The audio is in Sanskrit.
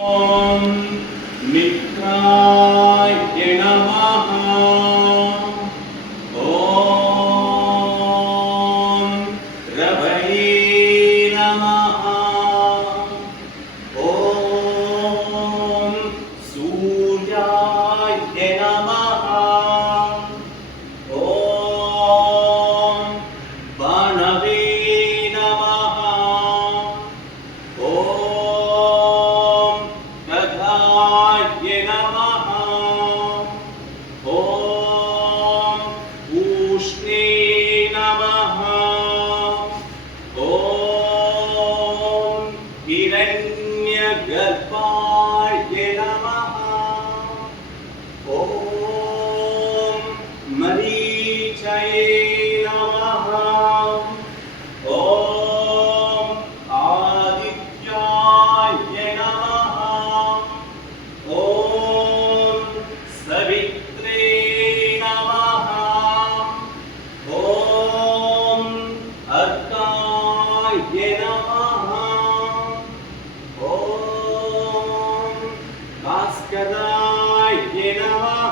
ॐ मित्राय नमः। ॐ रवये नमः। ॐ सूर्याय नमः। ॐ बाणवे नमः। ॐ गदाय नमः। ॐ उष्णे नमः। ॐ हिरण्यगर्भाय नमः। ॐ मरीचये नमः। ॐ आदित्याय नमः। ॐ सवित्रे नमः। ॐ अर्काय नमः। ॐ भास्कराय नमः।